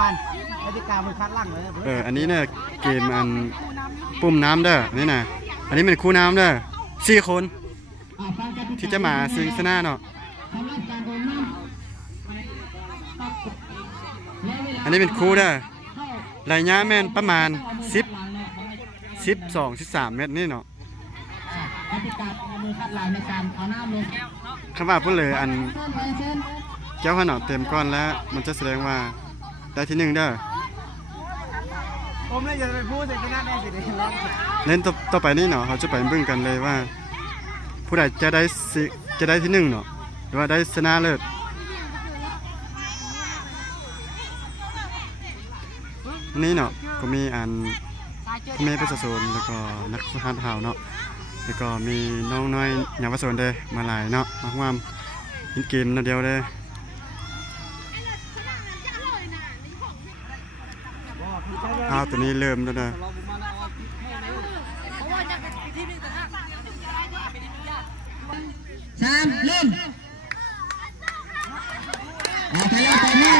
บ้านกติกามันคัดล่างเลยอันนี้เนี่ยเกมอันปุ่มน้ำเด้อนี่นะอันนี้เป็นคู่น้ำเด้อ4 คนที่จะมาซิงชนะเนาะอันนี้เป็นคู่เด้อระยะแม่นประมาณ12-13 เมตรนี่เนาะคำว่าพูดเลยอันเจ้าขนาดเต็มก้อนแล้วมันจะแสดงว่าได้ที่1เด้อผมเลยจะไปพูดแต่ชนะได้สิเล่นต่อไปนี่เนาะเขาจะไปเบิ่งกันเลยว่าผู้ใดจะได้ที่1เนาะหรือว่าได้ชนะเลิศนี่เนาะก็มีอันพ่อแม่ประชาชนแล้วก็นักทหารเฮาเนาะแล้วก็มีน้องน้อยเยาวชนเด้มาหลายเนาะมาร่วมเกมนั่นเดียวเด้ตัวนี้เริ่มแล้วนะ3 เริ่มไปแล้วตอนนี้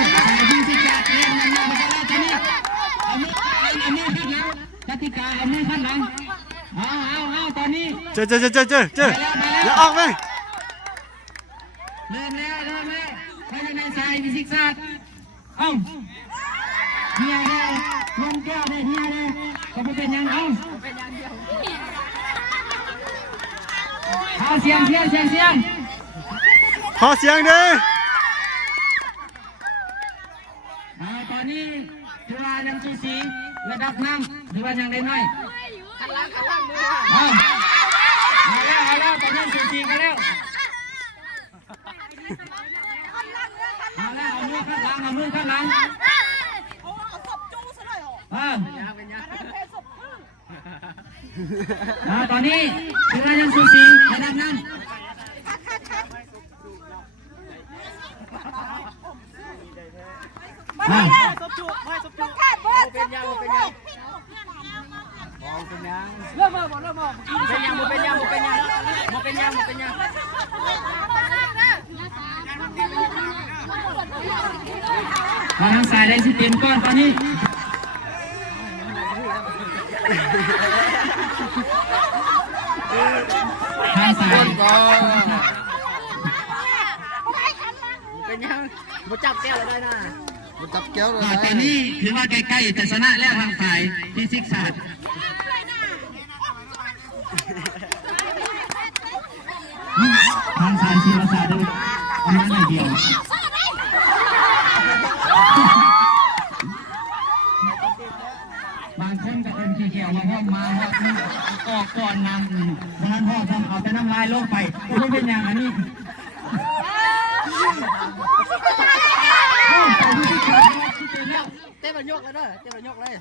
28เล่นมันมาไปแล้วตอนนี้เอามือขึ้นหลังกติกาเอามือขึ้นหลังเอาตอนนี้เจออย่าออกไปเริ่มแล้วภายในสายมีซิกซากเอ้าเฮียเลยลงแก้วเลยเฮียเลยก็ไม่เป็นยังเอาเสียงขอเสียงดิตอนนี้ถือว่ายังสูสีระดับน้ำถือว่ายังได้น้อยขันล่างมือเอาแล้วตอนนี้สูสีกันแล้วเอามือข้างหลังตอนนี้ถือว่ายังสูสีระดับน้ำเป็นยังเริ่มมาเป็นยังมาทางสายได้สิเต็มก้อนตอนนี้ทางสายเป็นยังมาจับแก้วเราได้นะตอนนี้ถือว่าใกล้ๆแต่ชนะแล้วทางฝ่ายที่ซิกซาดทางสายชีวศาสตร์เอามาหน่อยเดียวบางคนก็เป็นขี้เกียจมาห้องมาว่าออกก่อนนำนั้นห้องทำเอาแต่น้ำลายลงไปไม่เป็นอย่างนี้เต้นยกเลยเด้อเต้นยกเลย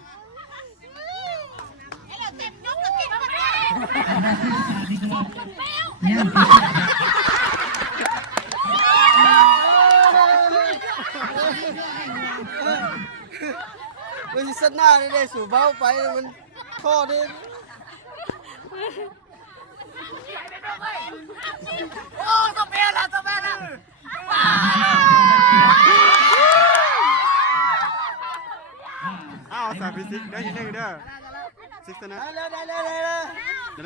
มันสน้าได้สู่เบ้าไปมันข้อดิโอ้ตัวเมียละสามพิซิกได้ที่1เด้อซิกชนะไ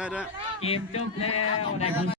ด้เกมจบแล้ว